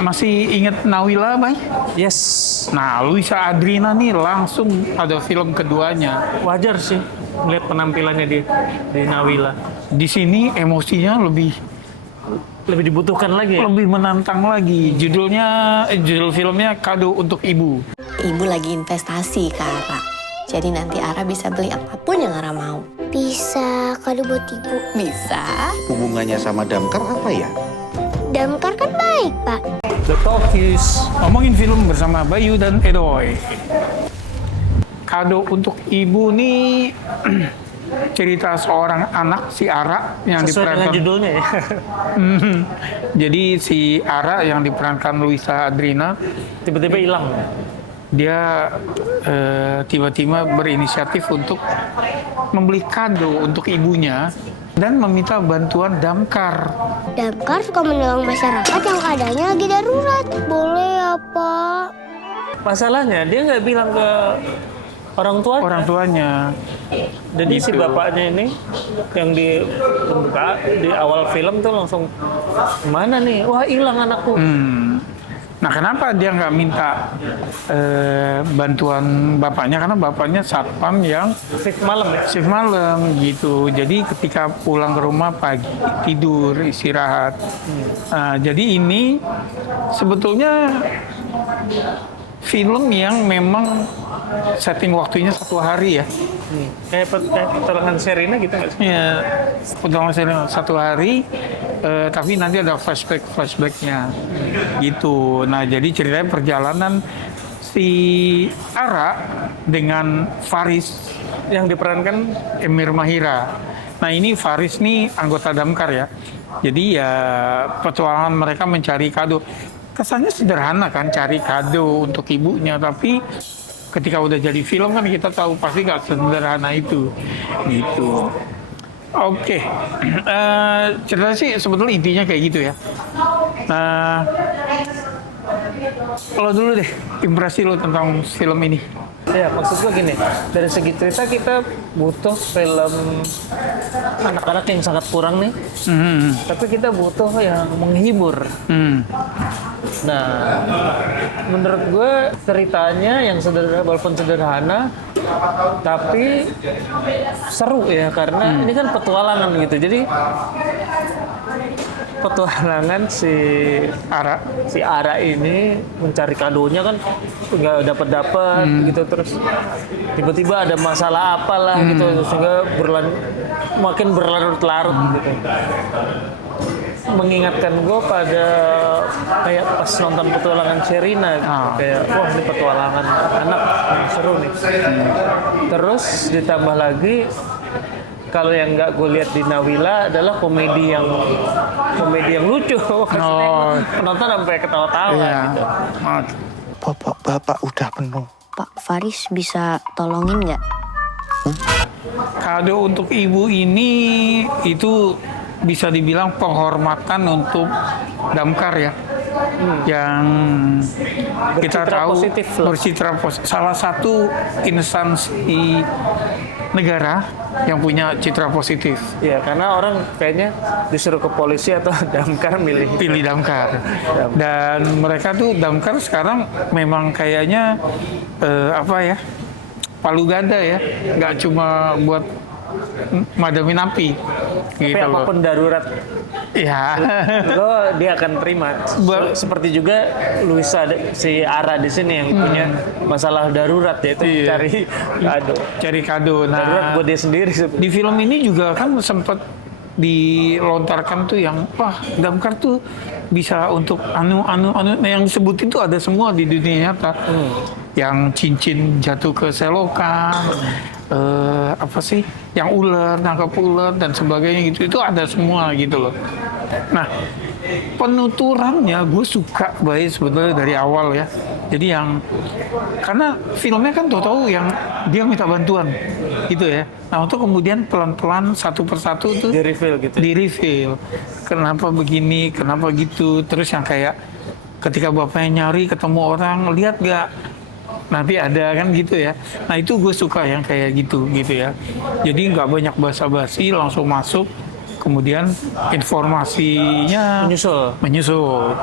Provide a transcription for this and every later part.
Masih inget Nawila, Bay? Yes, Nah, Luisa Adrina nih langsung ada film keduanya. wajar sih melihat penampilannya dia di Nawila. Di sini emosinya Lebih dibutuhkan lagi ya? lebih menantang lagi. Judul filmnya Kado untuk Ibu. Ibu lagi investasi ke Ara. Jadi nanti Ara bisa beli apapun yang Ara mau. Bisa kado buat ibu. Bisa. Hubungannya sama Damkar apa ya? Damkar kan baik, Pak. The Talkies. Ngomongin film bersama Bayu dan Edoy. Kado untuk Ibu nih cerita seorang anak si Ara yang Sesuai dengan diperankan. judulnya ya. Jadi si Ara yang diperankan Luisa Adrina, Tiba-tiba hilang. dia tiba-tiba berinisiatif untuk membeli kado untuk ibunya dan meminta bantuan Damkar. Damkar suka menolong masyarakat yang keadaannya lagi darurat. Boleh ya, Pak? Masalahnya dia nggak bilang ke orang tuanya. Orang tuanya. Jadi si Gitu. bapaknya ini yang di awal film tuh langsung mana nih? Wah, hilang anakku. Nah, kenapa dia nggak minta bantuan bapaknya? Karena bapaknya satpam yang Shift malam ya. shift malam gitu. Jadi ketika pulang ke rumah pagi tidur istirahat. Nah, jadi ini sebetulnya film yang memang setting waktunya 1 hari ya. Kayak petualangan Sherina gitu nggak sih? Ya, pertama saya 1 hari, tapi nanti ada flashbacknya, gitu. Nah, jadi ceritanya perjalanan si Ara dengan Faris Yang diperankan Emir Mahira. Nah, ini Faris nih anggota Damkar ya. Jadi ya petualangan mereka mencari kado. Kesannya sederhana kan, cari kado untuk ibunya, tapi ketika udah jadi film kan kita tahu pasti nggak sederhana itu, gitu. Oke, cerita sih sebetulnya intinya kayak gitu ya. Nah, kalau dulu deh impresi lo tentang film ini. ya, maksud gue gini, dari segi cerita kita butuh film anak-anak yang sangat kurang nih, tapi kita butuh yang menghibur. Nah, menurut gue ceritanya yang sederhana, walaupun sederhana, tapi seru ya, karena ini kan petualangan gitu. Jadi petualangan si Ara ini mencari kadonya kan nggak dapat gitu, terus tiba-tiba ada masalah apalah gitu, sehingga makin berlarut-larut gitu. Mengingatkan gue pada kayak pas nonton petualangan Sherina gitu. Kayak wah, ini petualangan anak yang seru nih. Terus ditambah lagi kalau yang nggak gue lihat di Nawila adalah komedi yang lucu. Maksudnya penonton sampai ketawa-tawa gitu. Bapak udah penuh. Pak Faris bisa tolongin nggak? Kado untuk ibu ini itu bisa dibilang penghormatan untuk Damkar ya. Yang kita Bercitra tahu positif lah. bercitra positif, salah satu instansi negara yang punya citra positif. Ya, karena orang kayaknya disuruh ke polisi atau Damkar Pilih Damkar. Dan mereka tuh Damkar sekarang memang kayaknya apa ya, palu gada ya, nggak cuma buat madamin api tapi gitu loh. apapun darurat Ya. lo dia akan terima. Seperti juga Luisa si Ara di sini yang punya masalah darurat, yaitu Iya. cari kado. darurat Nah, buat dia sendiri. di film ini juga kan sempat dilontarkan tuh yang wah, Damkar tuh bisa untuk yang disebut itu ada semua di dunia nyata. Yang cincin jatuh ke selokan, apa sih, yang ular nangkap ular dan sebagainya gitu, itu ada semua gitu loh. Nah, penuturannya gue suka baik sebetulnya dari awal ya. Jadi yang karena filmnya kan tahu yang dia minta bantuan gitu ya. Nah, untuk kemudian pelan-pelan satu persatu tuh Di reveal gitu. di reveal. Kenapa begini, kenapa gitu. Terus yang kayak ketika bapaknya nyari ketemu orang, lihat gak? Nanti ada kan gitu ya. Nah, itu gue suka yang kayak gitu ya. Jadi nggak banyak basa-basi, langsung masuk. Kemudian informasinya Menyusul.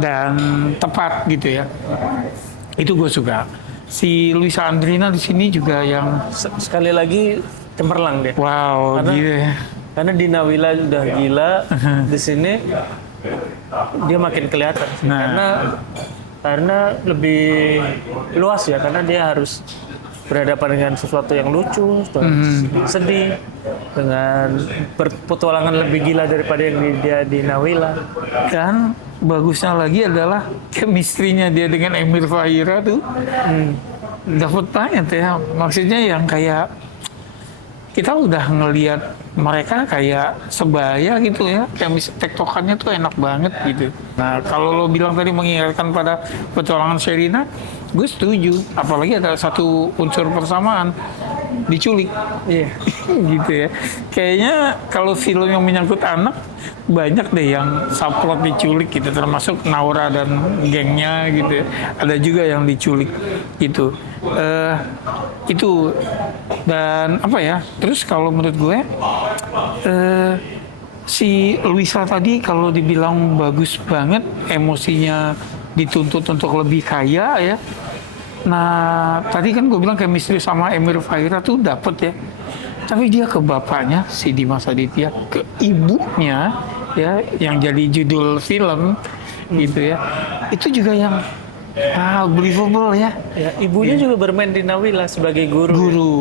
dan tepat gitu ya. Itu gue suka. Si Luisa Andrina di sini juga yang Sekali lagi cemerlang dia. wow, Karena- gitu ya. Karena di Nawila udah gila, di sini dia makin kelihatan. Sih. Nah. Karena lebih luas ya, karena dia harus berhadapan dengan sesuatu yang lucu, sedih, dengan berpetualangan lebih gila daripada yang dia di Nawila. Dan bagusnya lagi adalah chemistry-nya dia dengan Emir Fahira tuh dapat banget ya. Maksudnya yang kayak kita udah ngelihat mereka kayak sebaya gitu ya, tektokannya tuh enak banget gitu. Nah kalau lo bilang tadi mengingatkan pada petualangan Sherina, gue setuju. Apalagi ada satu unsur persamaan, diculik. Iya. Gitu ya. Kayaknya kalau film yang menyangkut anak banyak deh yang subplot diculik gitu, termasuk Naura dan gengnya gitu ya. Ada juga yang diculik gitu. Itu dan apa ya? Terus kalau menurut gue si Luisa tadi kalau dibilang bagus banget, emosinya dituntut untuk lebih kaya ya. Nah, tadi kan gue bilang chemistry sama Emir Fahira tuh dapet ya. Tapi dia ke bapaknya, si Dimas Aditya, ke ibunya ya, yang jadi judul film gitu ya. Itu juga yang believable ya. Ya, ibunya juga bermain di Nawila sebagai guru. Guru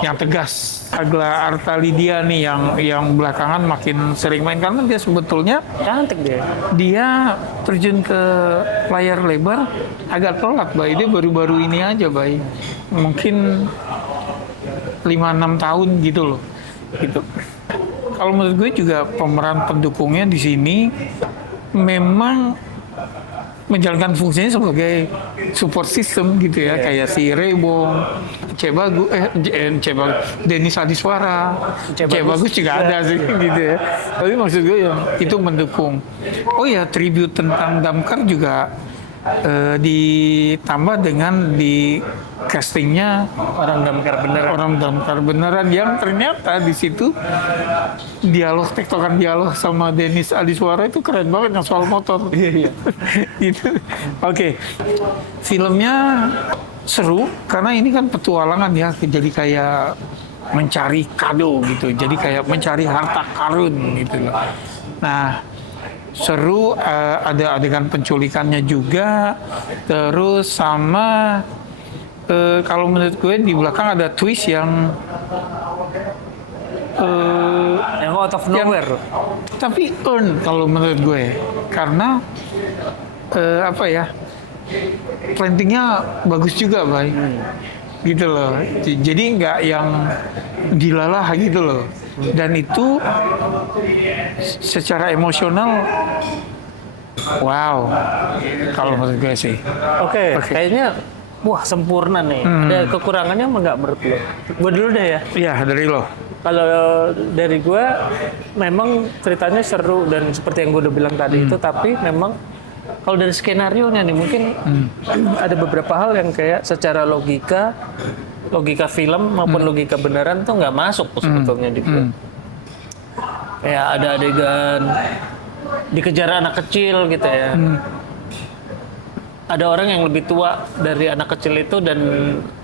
yang tegas. Agla Artalidia nih yang belakangan makin sering main karena dia sebetulnya Cantik dia. dia terjun ke layar lebar agak telat, Bay. Dia baru-baru ini aja, Bay. Mungkin 5-6 tahun gitu loh. Gitu. Kalau menurut gue juga pemeran pendukungnya di sini memang menjalankan fungsinya sebagai support system gitu ya, kayak si Rebong, Denis Adiswara, Bagus juga ada sih gitu ya. Tapi maksud gue yang itu mendukung. Oh ya, tribute tentang Damkar juga ditambah dengan di castingnya Orang Damkar beneran yang ternyata di situ tektokan dialog sama Denis Adiswara itu keren banget yang soal motor. Iya. Gitu. Oke. Filmnya seru karena ini kan petualangan ya, jadi kayak mencari kado gitu. Jadi kayak mencari harta karun gitu loh. Nah, seru, ada adegan penculikannya juga, terus sama kalau menurut gue di belakang ada twist yang out of nowhere. tapi earn kalau menurut gue karena apa ya, plantingnya bagus juga, Bay. Gitu loh. Jadi nggak yang dilalah gitu loh. Dan itu secara emosional, wow, kalau menurut gue sih. Oke, kayaknya wah sempurna nih. Ada kekurangannya apa nggak menurut lo? Gue dulu deh ya. Iya, dari lo. Kalau dari gue, memang ceritanya seru dan seperti yang gue udah bilang tadi itu, tapi memang kalau dari skenario-nya nih mungkin ada beberapa hal yang kayak secara logika film maupun logika beneran tuh nggak masuk tuh sebetulnya di film. Kayak ada adegan dikejar anak kecil gitu ya. Ada orang yang lebih tua dari anak kecil itu dan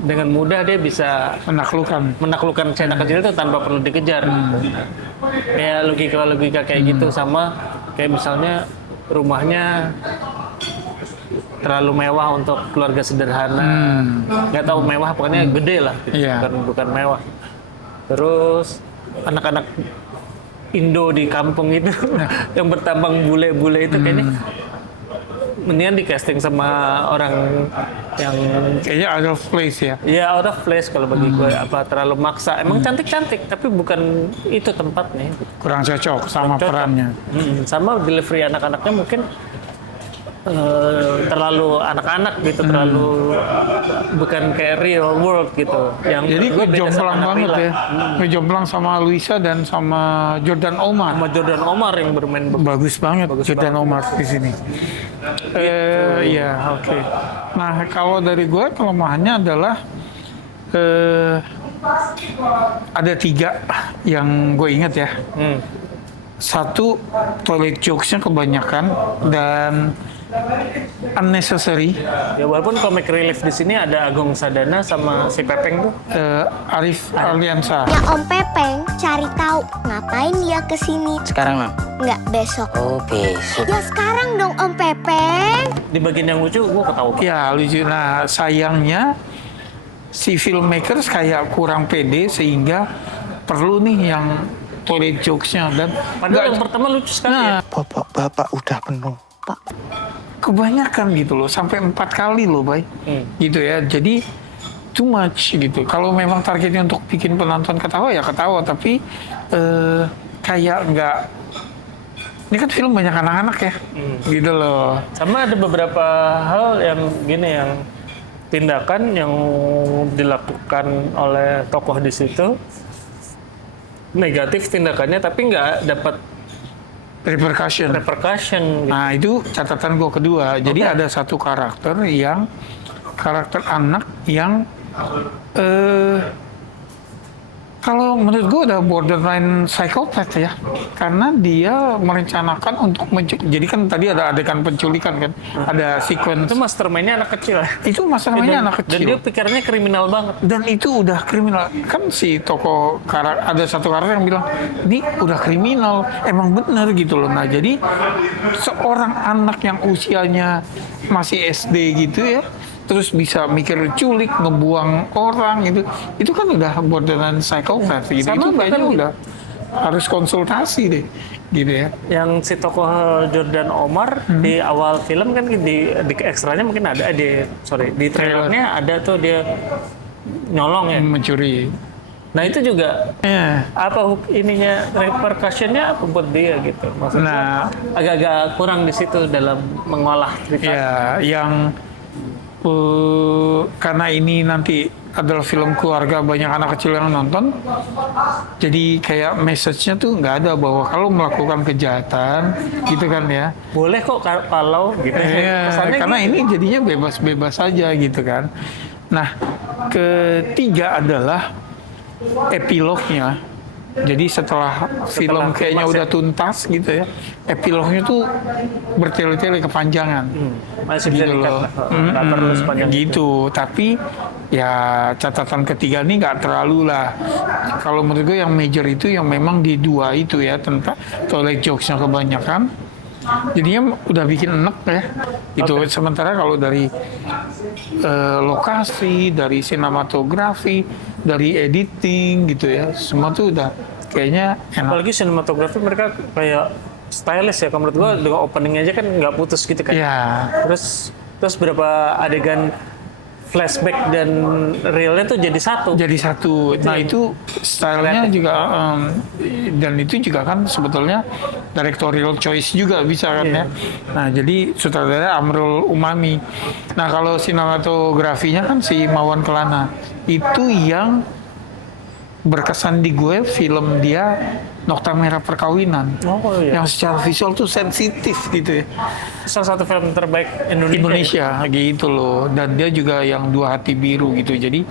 dengan mudah dia bisa menaklukkan si anak kecil itu tanpa perlu dikejar. Kayak logika kayak gitu, sama kayak misalnya rumahnya terlalu mewah untuk keluarga sederhana. Nggak tahu mewah, pokoknya gede lah gitu. Yeah. Bukan mewah. Terus anak-anak Indo di kampung itu yang bertambang bule-bule itu kayaknya mendingan di casting sama orang yang kayaknya out of place ya. Iya, out of place kalau bagi gue, apa terlalu maksa. Emang cantik-cantik tapi bukan itu tempatnya. Kurang cocok sama perannya. Sama delivery anak-anaknya mungkin terlalu anak-anak gitu, terlalu bukan kayak real world gitu. Yang Jadi gue beda sama ngejomplang banget Nabila. ya. Ngejomplang sama Luisa dan sama Jordan Omar. Sama Jordan Omar yang bermain Bagus banget Jordan Omar di sini. Iya, oke. Nah, kalau dari gue kelemahannya adalah ada 3 yang gue ingat ya. 1, toilet jokes-nya kebanyakan dan unnecessary. Ya walaupun comic relief di sini ada Agung Sadana sama si Pepeng tuh. Arif Arliansa. Ya Om Pepeng cari tahu ngapain dia kesini. Sekarang, Mam? Nggak besok. Oh, besok. Ya sekarang dong Om Pepeng. Di bagian yang lucu gue ketawa. Ya lucu. Nah sayangnya si filmmakers kayak kurang pede sehingga perlu nih yang toilet jokes-nya dan Padahal yang pertama lucu sekali ya. Bapak udah penuh. kebanyakan gitu loh, sampai 4 kali loh, Bay. Gitu ya. Jadi too much gitu. Kalau memang targetnya untuk bikin penonton ketawa ya ketawa, tapi kayak nggak. Ini kan film banyak anak-anak ya, gitu loh. Sama ada beberapa hal yang gini, yang tindakan yang dilakukan oleh tokoh di situ negatif tindakannya, tapi nggak dapat Repercussion. repercussion. Gitu. Nah itu catatan gue kedua. Jadi ada satu karakter anak yang kalau menurut gue udah borderline psychopath ya, karena dia merencanakan untuk jadi kan tadi ada adegan penculikan kan, ada sequence. Itu mastermind-nya anak kecil. Itu masalahnya anak Dan kecil. dia pikirannya kriminal banget. Dan itu udah kriminal. Kan si tokoh ada satu karakter yang bilang, ini udah kriminal. Emang bener gitu loh. Nah jadi seorang anak yang usianya masih SD gitu ya, terus bisa mikir culik, ngebuang orang gitu. Itu kan udah borderline psychopath gitu. Sama Itu kayaknya bahkan udah harus konsultasi deh. Gitu ya. Yang si tokoh Jordan Omar di awal film kan di ekstranya mungkin ada di trailernya ada tuh dia nyolong ya. Mencuri. Nah itu juga apa ininya repercussionnya apa buat dia gitu. Maksudnya agak-agak kurang di situ dalam mengolah cerita. Ya, yang karena ini nanti adalah film keluarga, banyak anak kecil yang nonton, jadi kayak message-nya tuh nggak ada bahwa kalau melakukan kejahatan gitu kan ya, Boleh kok kalau gitu. Kesannya karena gitu. ini jadinya bebas-bebas saja gitu kan. Nah ketiga adalah epilognya. Jadi setelah film kayaknya klimaks udah tuntas gitu ya, epilognya tuh bertele-tele kepanjangan. Masih bisa Gitu dikat, loh. nggak perlu sepanjang itu. Gitu. Tapi ya catatan ketiga ini nggak terlalu lah. Kalau menurut gue yang major itu yang memang di dua itu ya, tentang toilet jokes-nya kebanyakan. Jadinya udah bikin enek ya. Gitu. Sementara kalau dari lokasi, dari sinematografi, dari editing gitu ya, semua tuh udah kayaknya enak. Apalagi sinematografi mereka kayak stylish ya. Kalau menurut gua dengan opening aja kan nggak putus gitu kan. Ya, Terus berapa adegan flashback dan realnya tuh jadi satu. jadi satu. Nah itu stylenya juga dan itu juga kan sebetulnya directorial choice juga bisa kan ya. Nah jadi sutradara Amrul Umami. Nah kalau sinematografinya kan si Mawan Kelana. Itu yang berkesan di gue, film dia Nokta Merah Perkawinan. Oh iya. Yang secara visual tuh sensitif gitu ya. Salah satu film terbaik Indonesia. Gitu loh, dan dia juga yang Dua Hati Biru gitu. Jadi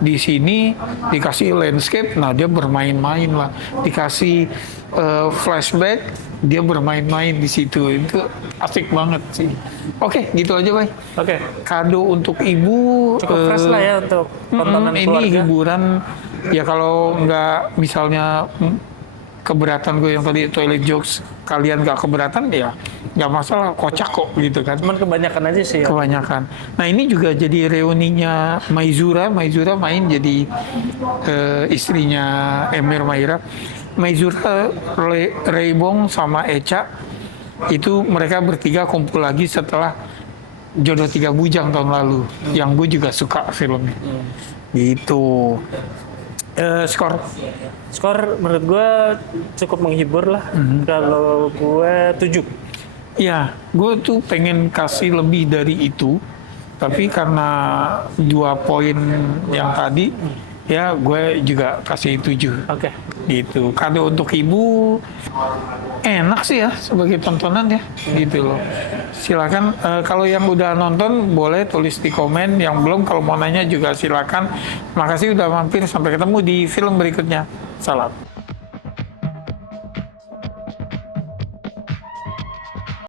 di sini dikasih landscape, nah dia bermain-main lah. Dikasih flashback, dia bermain-main di situ. Itu asik banget sih. Oke, gitu aja, Bay. Oke. Kado untuk ibu. Cukup fresh lah ya untuk tontonan ini keluarga. hiburan. Ya kalau nggak misalnya keberatan gue yang tadi toilet jokes, kalian nggak keberatan ya nggak masalah, kocak kok gitu kan. Cuman kebanyakan aja sih ya. Kebanyakan. Nah ini juga jadi reuninya Maizura main jadi istrinya Emir Maira. Maizura, Reibong sama Echa itu mereka bertiga kumpul lagi setelah Jodoh Tiga Bujang tahun lalu, yang gue juga suka filmnya. Gitu. Skor menurut gue cukup menghibur lah. Kalau gue 7. Ya, gue tuh pengen kasih lebih dari itu, tapi karena 2 poin yang tadi, ya gue juga kasih 7. Oke. Gitu. Kado untuk ibu, enak sih ya sebagai tontonan ya, gitu loh. Silakan kalau yang udah nonton boleh tulis di komen, yang belum kalau mau nanya juga silakan. Makasih udah mampir, sampai ketemu di film berikutnya. Salam.